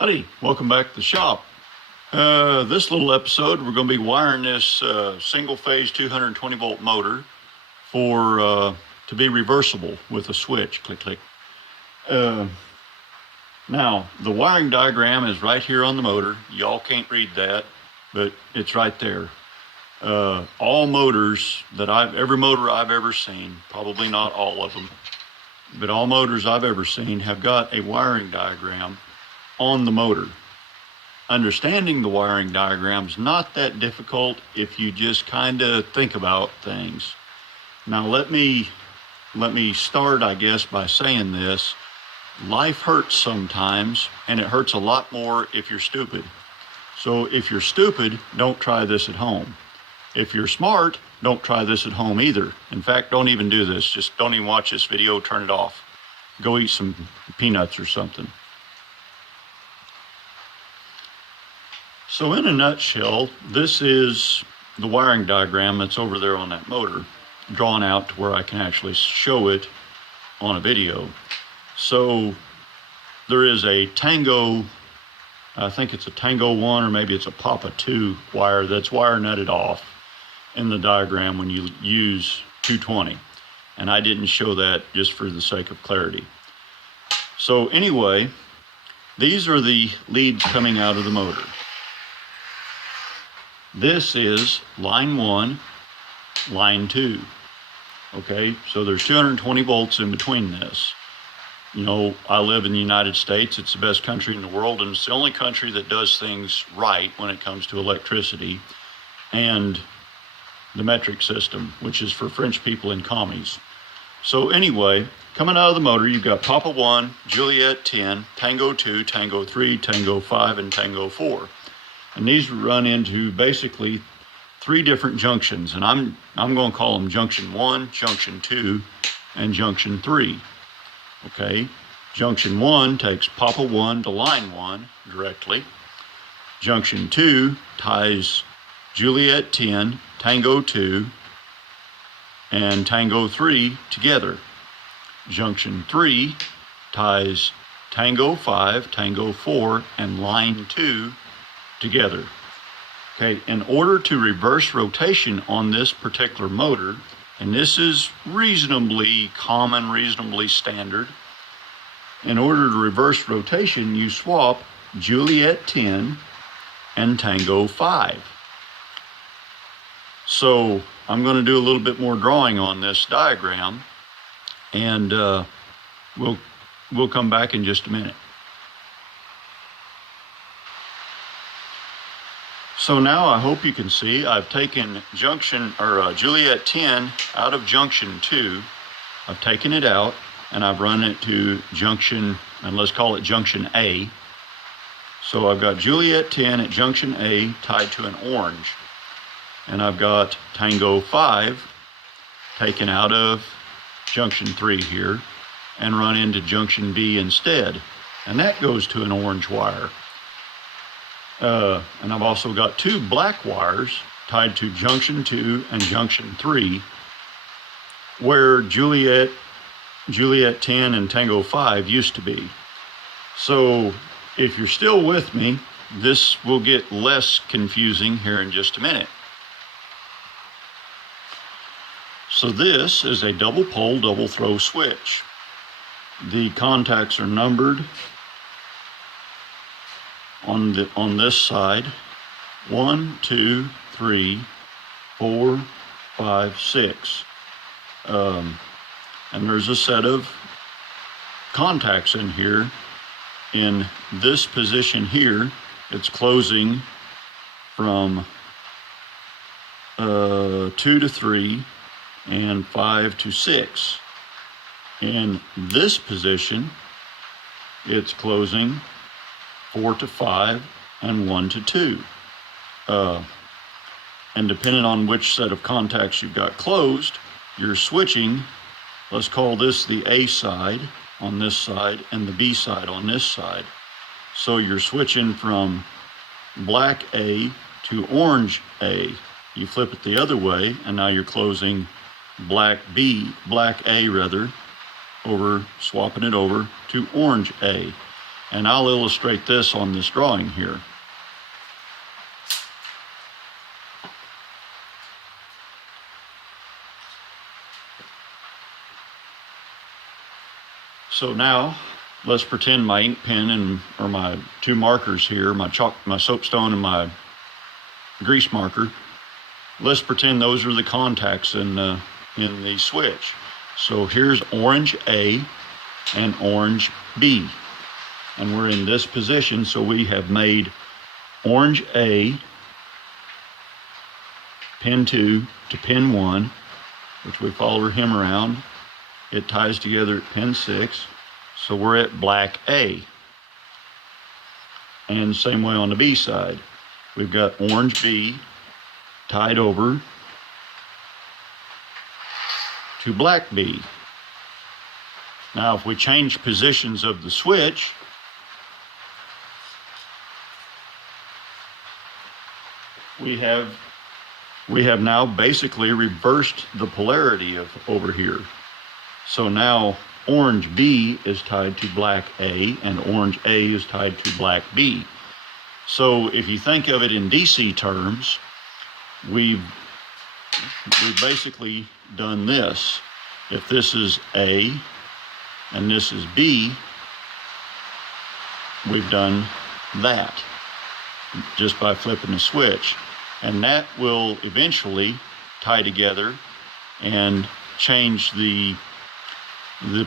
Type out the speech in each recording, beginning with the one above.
Howdy, welcome back to the shop. This little episode, we're going to be wiring this single-phase 220-volt motor for to be reversible with a switch. Click, click. Now, the wiring diagram is right here on the motor. Y'all can't read that, but it's right there. All motors that every motor I've ever seen, probably not all of them, but all motors I've ever seen have got a wiring diagram on the motor. Understanding the wiring diagram is not that difficult if you just kind of think about things. Now let me start, I guess, by saying this. Life hurts sometimes, and it hurts a lot more if you're stupid. So if you're stupid, don't try this at home. If you're smart, don't try this at home either. In fact, don't even do this. Just don't even watch this video, turn it off. Go eat some peanuts or something. So in a nutshell, this is the wiring diagram that's over there on that motor, drawn out to where I can actually show it on a video. So there is a Tango, I think it's a Tango 1 or maybe it's a Papa 2 wire that's wire nutted off in the diagram when you use 220. And I didn't show that just for the sake of clarity. So anyway, these are the leads coming out of the motor. This is line 1, line 2. Okay, so there's 220 volts in between this. You know, I live in the United States. It's the best country in the world, and it's the only country that does things right when it comes to electricity and the metric system, which is for French people and commies. So anyway, coming out of the motor, you've got Papa 1, Juliet 10, Tango 2, Tango 3, Tango 5, and Tango 4. And these run into basically 3 different junctions, and I'm going to call them junction 1, junction 2, and junction 3. Okay, junction 1 takes Papa 1 to line 1 directly. Junction 2 ties Juliet 10, Tango 2, and Tango 3 together. Junction 3 ties Tango 5, Tango 4, and line 2 together. Okay, in order to reverse rotation on this particular motor, and this is reasonably common, reasonably standard, in order to reverse rotation, you swap Juliet 10 and Tango 5. So I'm going to do a little bit more drawing on this diagram, and we'll come back in just a minute. So now I hope you can see I've taken Juliet 10 out of junction 2. I've taken it out and I've run it to junction, and let's call it junction A. So I've got Juliet 10 at junction A tied to an orange. And I've got Tango 5 taken out of junction 3 here and run into junction B instead. And that goes to an orange wire. And I've also got 2 black wires tied to junction 2 and junction 3, where Juliet 10 and Tango 5 used to be. So if you're still with me, this will get less confusing here in just a minute. So this is a double pole, double throw switch. The contacts are numbered on this side: 1, 2, 3, 4, 5, 6. And there's a set of contacts in here. In this position here, it's closing from 2 to 3 and 5 to 6. In this position, it's closing 4 to 5 and 1 to 2. And depending on which set of contacts you've got closed, you're switching. Let's call this the A side on this side and the B side on this side. So you're switching from black A to orange A. You flip it the other way, and now you're closing black A rather, swapping it over to orange A. And I'll illustrate this on this drawing here. So now let's pretend my ink pen or my two markers here, my soapstone and my grease marker. Let's pretend those are the contacts in the switch. So here's orange A and orange B. And we're in this position, so we have made orange A, pin 2 to pin 1, which we follow him around. It ties together at pin 6, so we're at black A. And same way on the B side. We've got orange B tied over to black B. Now if we change positions of the switch, we have now basically reversed the polarity of over here. So now orange B is tied to black A and orange A is tied to black B. So if you think of it in DC terms, we've basically done this. If this is A and this is B, we've done that just by flipping the switch. And that will eventually tie together and change the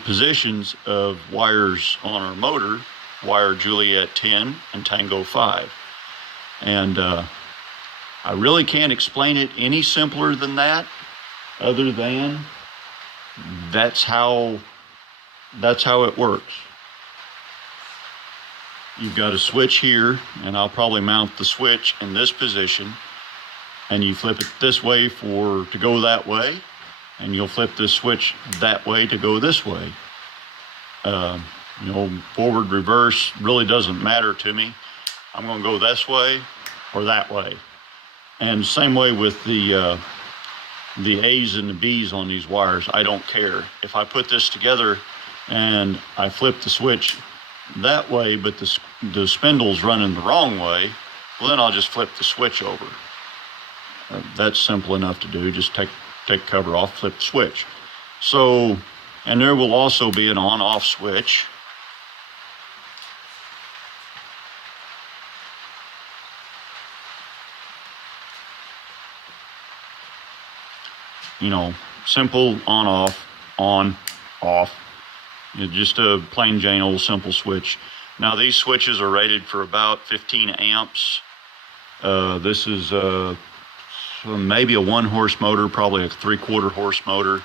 positions of wires on our motor, wire Juliet 10 and Tango 5. And I really can't explain it any simpler than that, other than that's how it works. You've got a switch here, and I'll probably mount the switch in this position, and you flip it this way to go that way, and you'll flip this switch that way to go this way. Forward, reverse really doesn't matter to me. I'm going to go this way or that way. And same way with the A's and the B's on these wires. I don't care. If I put this together and I flip the switch that way, but the spindle's running the wrong way, well, then I'll just flip the switch over. That's simple enough to do. Just take cover off, flip the switch. So, and there will also be an on-off switch. Simple on-off, on-off. Just a plain Jane old simple switch. Now these switches are rated for about 15 amps. This is maybe a 1-horse motor, probably a 3/4 horse motor.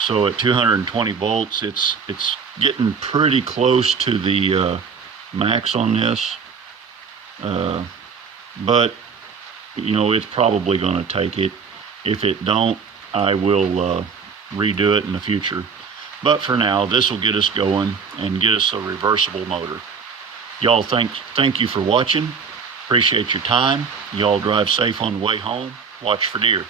So at 220 volts, it's getting pretty close to the max on this. But it's probably going to take it. If it don't, I will redo it in the future. But for now, this will get us going and get us a reversible motor. Y'all, thank you for watching. Appreciate your time. Y'all drive safe on the way home. Watch for deer.